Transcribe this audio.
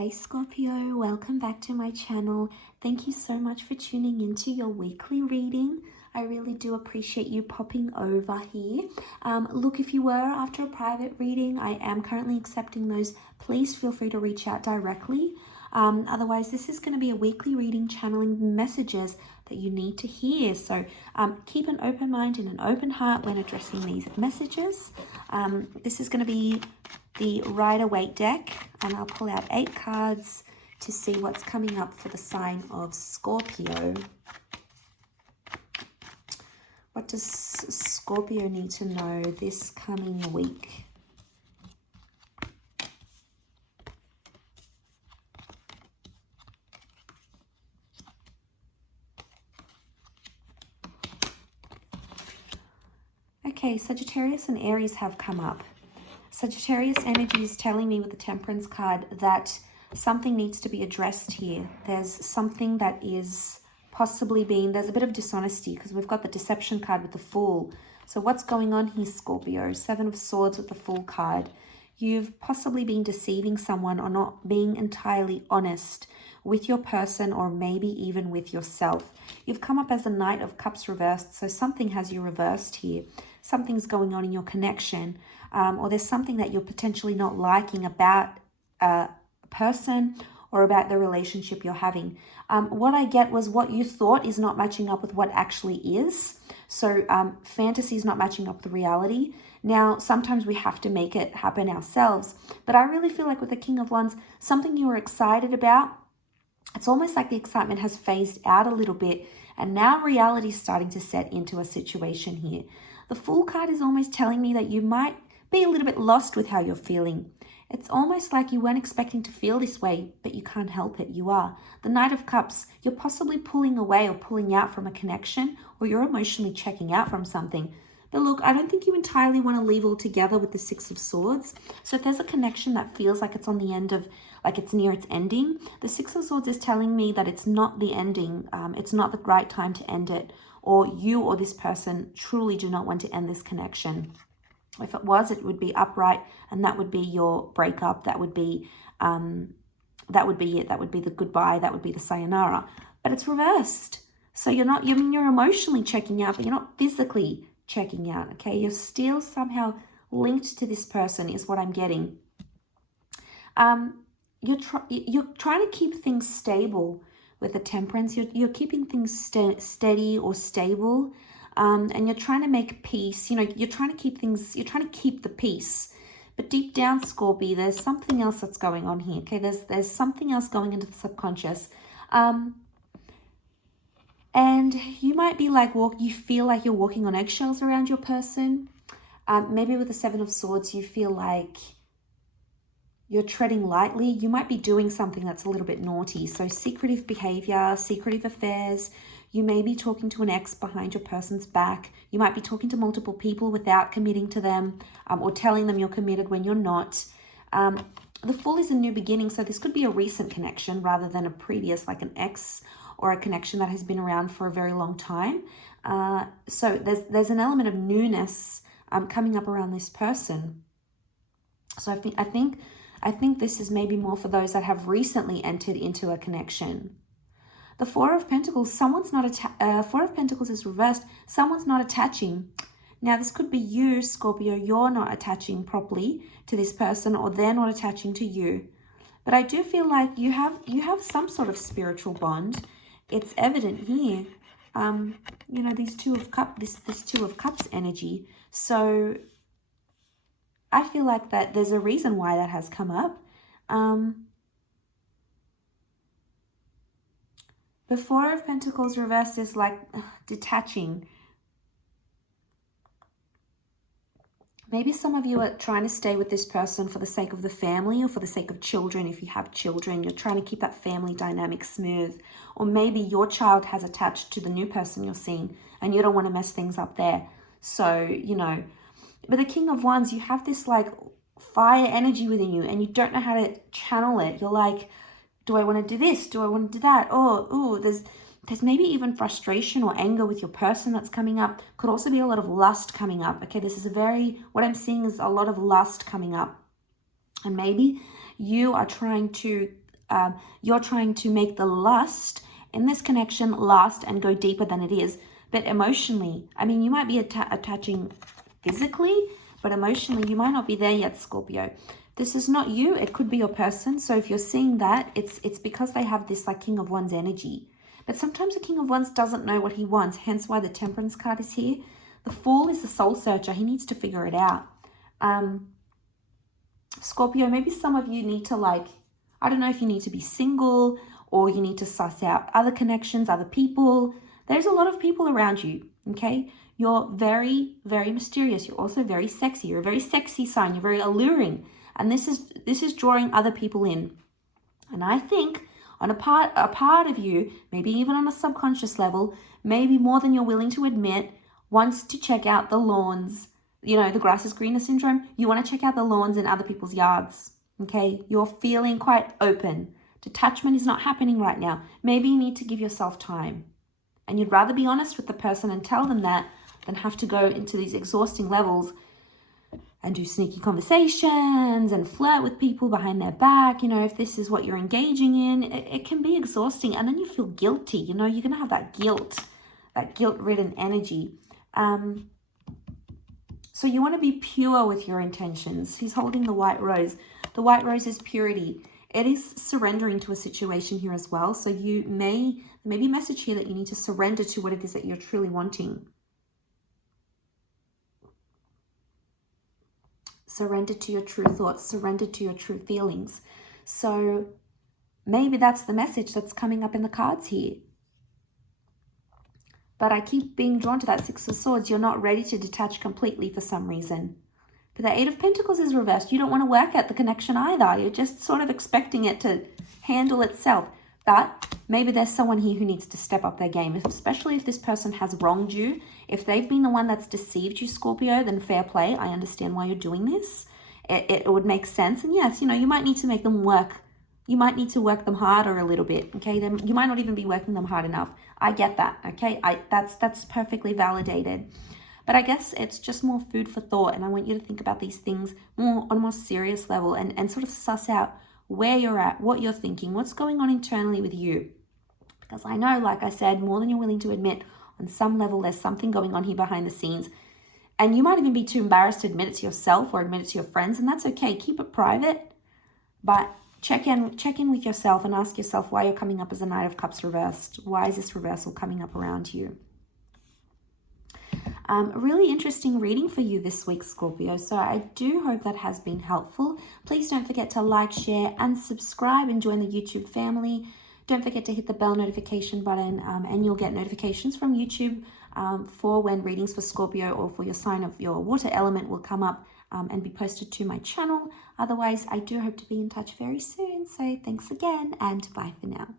Hey Scorpio, welcome back to my channel. Thank you so much for tuning into your weekly reading. I really do appreciate you popping over here. Look, if you were after a private reading, I am currently accepting those. Please feel free to reach out directly. Otherwise, this is going to be a weekly reading channeling messages that you need to hear. So keep an open mind and an open heart when addressing these messages. This is going to be the Rider-Waite deck, and I'll pull out 8 cards to see what's coming up for the sign of Scorpio. What does Scorpio need to know this coming week? Okay, Sagittarius and Aries have come up. Sagittarius energy is telling me with the Temperance card that something needs to be addressed here. There's something that is possibly being, there's a bit of dishonesty because we've got the Deception card with the Fool. So what's going on here, Scorpio? 7 of Swords with the Fool card. You've possibly been deceiving someone or not being entirely honest with your person, or maybe even with yourself. You've come up as a Knight of Cups reversed, so something has you reversed here. Something's going on in your connection, or there's something that you're potentially not liking about a person or about the relationship you're having. What I get was what you thought is not matching up with what actually is. So fantasy is not matching up with reality. Now, sometimes we have to make it happen ourselves, but I really feel like with the King of Wands, something you were excited about, it's almost like the excitement has phased out a little bit, and now reality is starting to set into a situation here. The Fool card is almost telling me that you might be a little bit lost with how you're feeling. It's almost like you weren't expecting to feel this way, but you can't help it. You are. The Knight of Cups, you're possibly pulling away or pulling out from a connection, or you're emotionally checking out from something. But look, I don't think you entirely want to leave altogether with the 6 of Swords. So if there's a connection that feels like it's on the end of, like it's near its ending, the 6 of Swords is telling me that it's not the ending. It's not the right time to end it. Or you or this person truly do not want to end this connection. If it was, it would be upright, and that would be your breakup. That would be it. That would be the goodbye. That would be the sayonara. But it's reversed. So you're emotionally checking out, but you're not physically checking out. Okay, you're still somehow linked to this person, is what I'm getting. You're trying to keep things stable with the Temperance. You're keeping things steady or stable. And you're trying to make peace. You're trying to keep things, you're trying to keep the peace. But deep down, Scorpio, there's something else that's going on here. Okay, there's something else going into the subconscious. And you might be like, you feel like you're walking on eggshells around your person. Maybe with the 7 of Swords, you feel like you're treading lightly. You might be doing something that's a little bit naughty. So secretive behavior, secretive affairs. You may be talking to an ex behind your person's back. You might be talking to multiple people without committing to them, or telling them you're committed when you're not. The Fool is a new beginning, so this could be a recent connection rather than a previous, like an ex or a connection that has been around for a very long time. So there's an element of newness coming up around this person. So I think this is maybe more for those that have recently entered into a connection. The 4 of Pentacles, 4 of Pentacles is reversed. Someone's not attaching. Now, this could be you, Scorpio. You're not attaching properly to this person, or they're not attaching to you. But I do feel like you have some sort of spiritual bond. It's evident here. These 2 of Cups, this 2 of Cups energy. So I feel like that there's a reason why that has come up. The 4 of Pentacles reversed is like detaching. Maybe some of you are trying to stay with this person for the sake of the family or for the sake of children. If you have children, you're trying to keep that family dynamic smooth. Or maybe your child has attached to the new person you're seeing and you don't want to mess things up there. So, But the King of Wands, you have this like fire energy within you and you don't know how to channel it. You're like, do I want to do this? Do I want to do that? There's maybe even frustration or anger with your person that's coming up. Could also be a lot of lust coming up. Okay, what I'm seeing is a lot of lust coming up. And maybe you are trying to You're trying to make the lust in this connection last and go deeper than it is. But emotionally, I mean, you might be attaching physically, but emotionally, you might not be there yet, Scorpio. This is not you. It could be your person. So if you're seeing that, it's because they have this like King of Wands energy. But sometimes the King of Wands doesn't know what he wants, hence why the Temperance card is here. The Fool is the soul searcher. He needs to figure it out. Scorpio, maybe some of you need to like, I don't know if you need to be single or you need to suss out other connections, other people. There's a lot of people around you, okay? You're very, very mysterious. You're also very sexy. You're a very sexy sign. You're very alluring. And this is drawing other people in. And I think on a part of you, maybe even on a subconscious level, maybe more than you're willing to admit, wants to check out the lawns. You know, the grass is greener syndrome. You want to check out the lawns in other people's yards, okay? You're feeling quite open. Detachment is not happening right now. Maybe you need to give yourself time. And you'd rather be honest with the person and tell them that than have to go into these exhausting levels and do sneaky conversations and flirt with people behind their back. You know, if this is what you're engaging in, it can be exhausting. And then you feel guilty. You know, you're going to have that guilt-ridden energy. So you want to be pure with your intentions. He's holding the white rose. The white rose is purity. It is surrendering to a situation here as well. So there may be a message here that you need to surrender to what it is that you're truly wanting. Surrender to your true thoughts. Surrender to your true feelings. So maybe that's the message that's coming up in the cards here. But I keep being drawn to that Six of Swords. You're not ready to detach completely for some reason. But the Eight of Pentacles is reversed. You don't want to work at the connection either. You're just sort of expecting it to handle itself. But maybe there's someone here who needs to step up their game, especially if this person has wronged you. If they've been the one that's deceived you, Scorpio, then fair play. I understand why you're doing this. It would make sense. And yes, you know, you might need to make them work. You might need to work them harder a little bit, okay? Then you might not even be working them hard enough. I get that, okay? That's perfectly validated. But I guess it's just more food for thought, and I want you to think about these things more on a more serious level and sort of suss out where you're at, what you're thinking, what's going on internally with you. Because I know, like I said, more than you're willing to admit, on some level there's something going on here behind the scenes. And you might even be too embarrassed to admit it to yourself or admit it to your friends, and that's okay. Keep it private, but check in with yourself and ask yourself why you're coming up as a Knight of Cups reversed. Why is this reversal coming up around you? Really interesting reading for you this week, Scorpio. So I do hope that has been helpful. Please don't forget to like, share, and subscribe and join the YouTube family. Don't forget to hit the bell notification button and you'll get notifications from YouTube for when readings for Scorpio or for your sign of your water element will come up and be posted to my channel. Otherwise, I do hope to be in touch very soon. So thanks again and bye for now.